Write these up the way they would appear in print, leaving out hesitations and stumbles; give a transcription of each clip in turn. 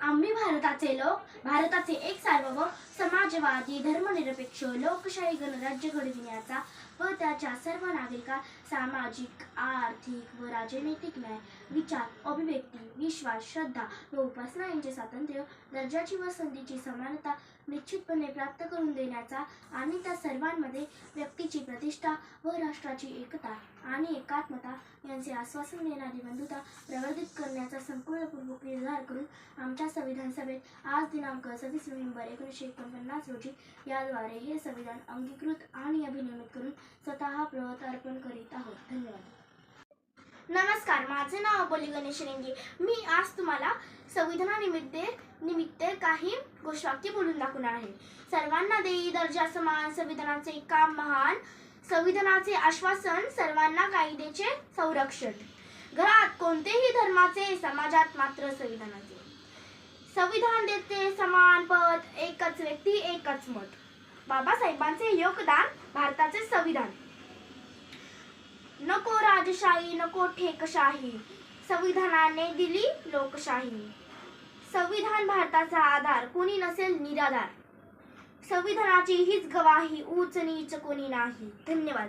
आम्ही भारताचे लोक, भारताचे एक सार्वभौम समाजवादी धर्मनिरपेक्ष लोकशाही गणराज्य घडविण्याचा व त्याच्या सर्व नागरिकांना सामाजिक, आर्थिक व राजनैतिक न्याय, विचार, अभिव्यक्ती, विश्वास, श्रद्धा व उपासना यांचे स्वातंत्र्य, दर्जाची व संधीची समानता निश्चितपणे प्राप्त करून देण्याचा आणि त्या सर्वांमध्ये व्यक्तीची प्रतिष्ठा व राष्ट्राची एकता आणि एकात्मता यांचे आश्वासन देणारी बंधुता प्रवर्धित करण्याचा संकल्पपूर्वक निर्धार करून आमच्या संविधान सभेत आज दिनांक 26 नोव्हेंबर 1949 रोजी याद्वारे हे संविधान अंगीकृत आणि अभिनियमित करून स्वतः प्रत अर्पण करीत आहोत. धन्यवाद. नमस्कार, माझे नाव अबोली गणेश रेंगे. मी आज तुम्हाला संविधानानिमित्त काही घोषवाक्य बोलून दाखवणार आहे. सर्वांना देई दर्जा समान, संविधानाचे काम महान, संविधानाचे आश्वासन, सर्वांना कायद्याचे संरक्षण. घरात कोणतेही धर्माचे, समाजात मात्र संविधानाचे. संविधान देते समान पद, एकच व्यक्ती एकच मत. बाबासाहेबांचे योगदान, भारताचे संविधान. नको राजशाही, नको ठेकेशाही, संविधानाने दिली लोकशाही. संविधान भारताचा आधार, कोणी नसेल निराधार. संविधानाची हीच गवाही, उच्च नीच कोणी नाही. धन्यवाद.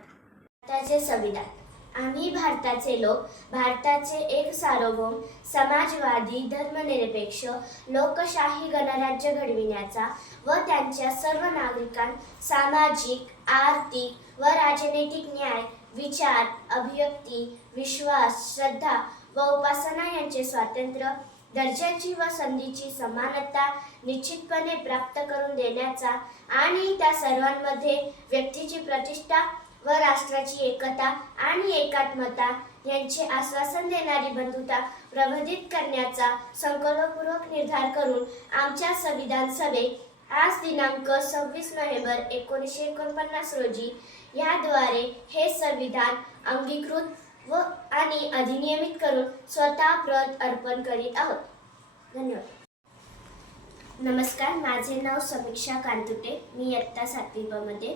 भारताचे संविधान. आम्ही भारताचे लोक, भारताचे एक सार्वभौम समाजवादी धर्मनिरपेक्ष लोकशाही गणराज्य घडविण्याचा व त्यांच्या सर्व नागरिकांना सामाजिक, आर्थिक व राजनैतिक न्याय, विचार, अभिव्यक्ती, विश्वास, श्रद्धा व उपासना यांचे स्वातंत्र्य, दर्जाची व संधीची समानता निश्चितपणे प्राप्त करून देण्याचा आणि त्या सर्वांमध्ये व्यक्तीची प्रतिष्ठा व राष्ट्राची एकता आणि एकात्मता यांचे आश्वासन देणारी बंधुता प्रवर्धित करण्याचा संकल्पपूर्वक निर्धार करून आमच्या संविधान सभेत आज दिनांक 26 नोव्हेंबर 1949 रोजी याद्वारे हे संविधान अंगीकृत व आणि अधिनियमित करून स्वतः प्रत अर्पण करीत आहोत. धन्यवाद. नमस्कार, माझे नाव समीक्षा कांतुटे. मी इयत्ता 7वी ब मध्ये.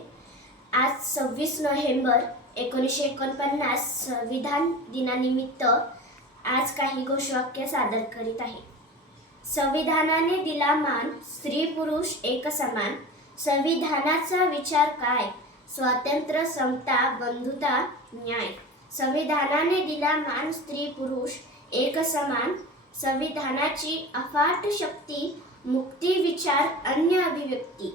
आज 26 नोव्हेंबर 1949 संविधान दिनानिमित्त आज काही घोषवाक्य सादर करीत आहे. संविधानाने दिला मान, स्त्री पुरुष एक समान. संविधानाचा विचार काय, स्वातंत्र्य, समता, बंधुता, न्याय. संविधानाने दिला मान, स्त्री पुरुष एक समान. संविधानाची अफाट शक्ती, मुक्ती, विचार, अन्य अभिव्यक्ती.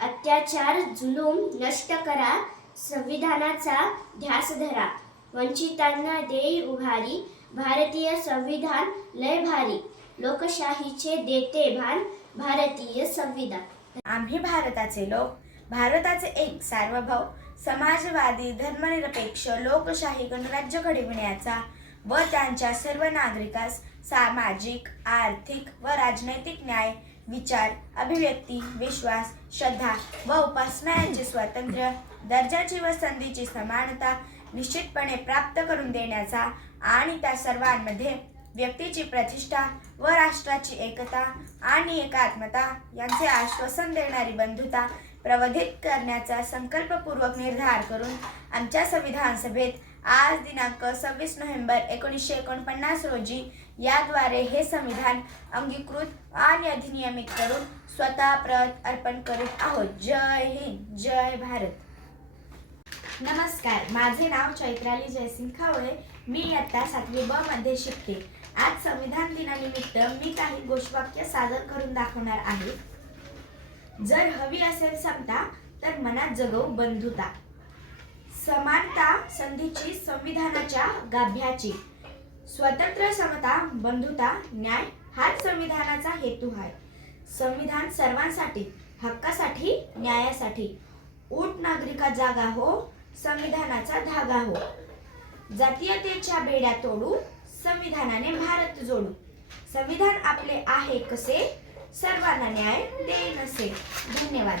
अत्याचार, जुलूम नष्ट करा, संविधानाचा ध्यास धरा. वंचितांना देई उभारी, भारतीय संविधान लय भारी. लोकशाहीचे देते भान, भारतीय संविधान. आम्ही भारताचे लोक, भारताचे एक सार्वभौम समाजवादी धर्मनिरपेक्ष लोकशाही गणराज्य घडविण्याचा व त्यांच्या सर्व नागरिकांस सामाजिक, आर्थिक व राजनैतिक न्याय, विचार, अभिव्यक्ती, विश्वास, श्रद्धा व उपासना यांचे स्वातंत्र्य, दर्जाची व संधीची समानता निश्चितपणे प्राप्त करून देण्याचा आणि त्या सर्वांमध्ये व्यक्तीची प्रतिष्ठा व राष्ट्राची एकता आणि एकात्मता यांचे आश्वासन देणारी बंधुता प्रवर्धित करण्याचा संकल्पपूर्वक निर्धार करून आमच्या संविधान सभेत आज दिनांक 26 नोव्हेंबर 1949 रोजी याद्वारे हे संविधान अंगीकृत आणि अधिनियमित करून स्वतः प्रत अर्पण करीत आहोत. जय हिंद, जय भारत. नमस्कार, माझे नाव चैत्राली जयसिंग खावळे. मी इयत्ता 7वी ब मध्ये शिकते. आज संविधान दिनानिमित्त मी काही घोषवाक्य सादर करून दाखवणार आहे. जर हवी असेल समता, तर मनात जगवू बंधुता. समानता संधीची, संविधानाच्या गाभ्याची. स्वतंत्र, समता, बंधुता, न्याय हाच संविधानाचा हेतू आहे. संविधान सर्वांसाठी, हक्कासाठी, न्यायासाठी. ऊट नागरिका जागा हो, संविधानाचा धागा हो. जातीयतेच्या बेड्या तोडू, संविधानाने भारत जोडू. संविधान आपले आहे कसे, सर्वांना न्याय देईन असे. धन्यवाद.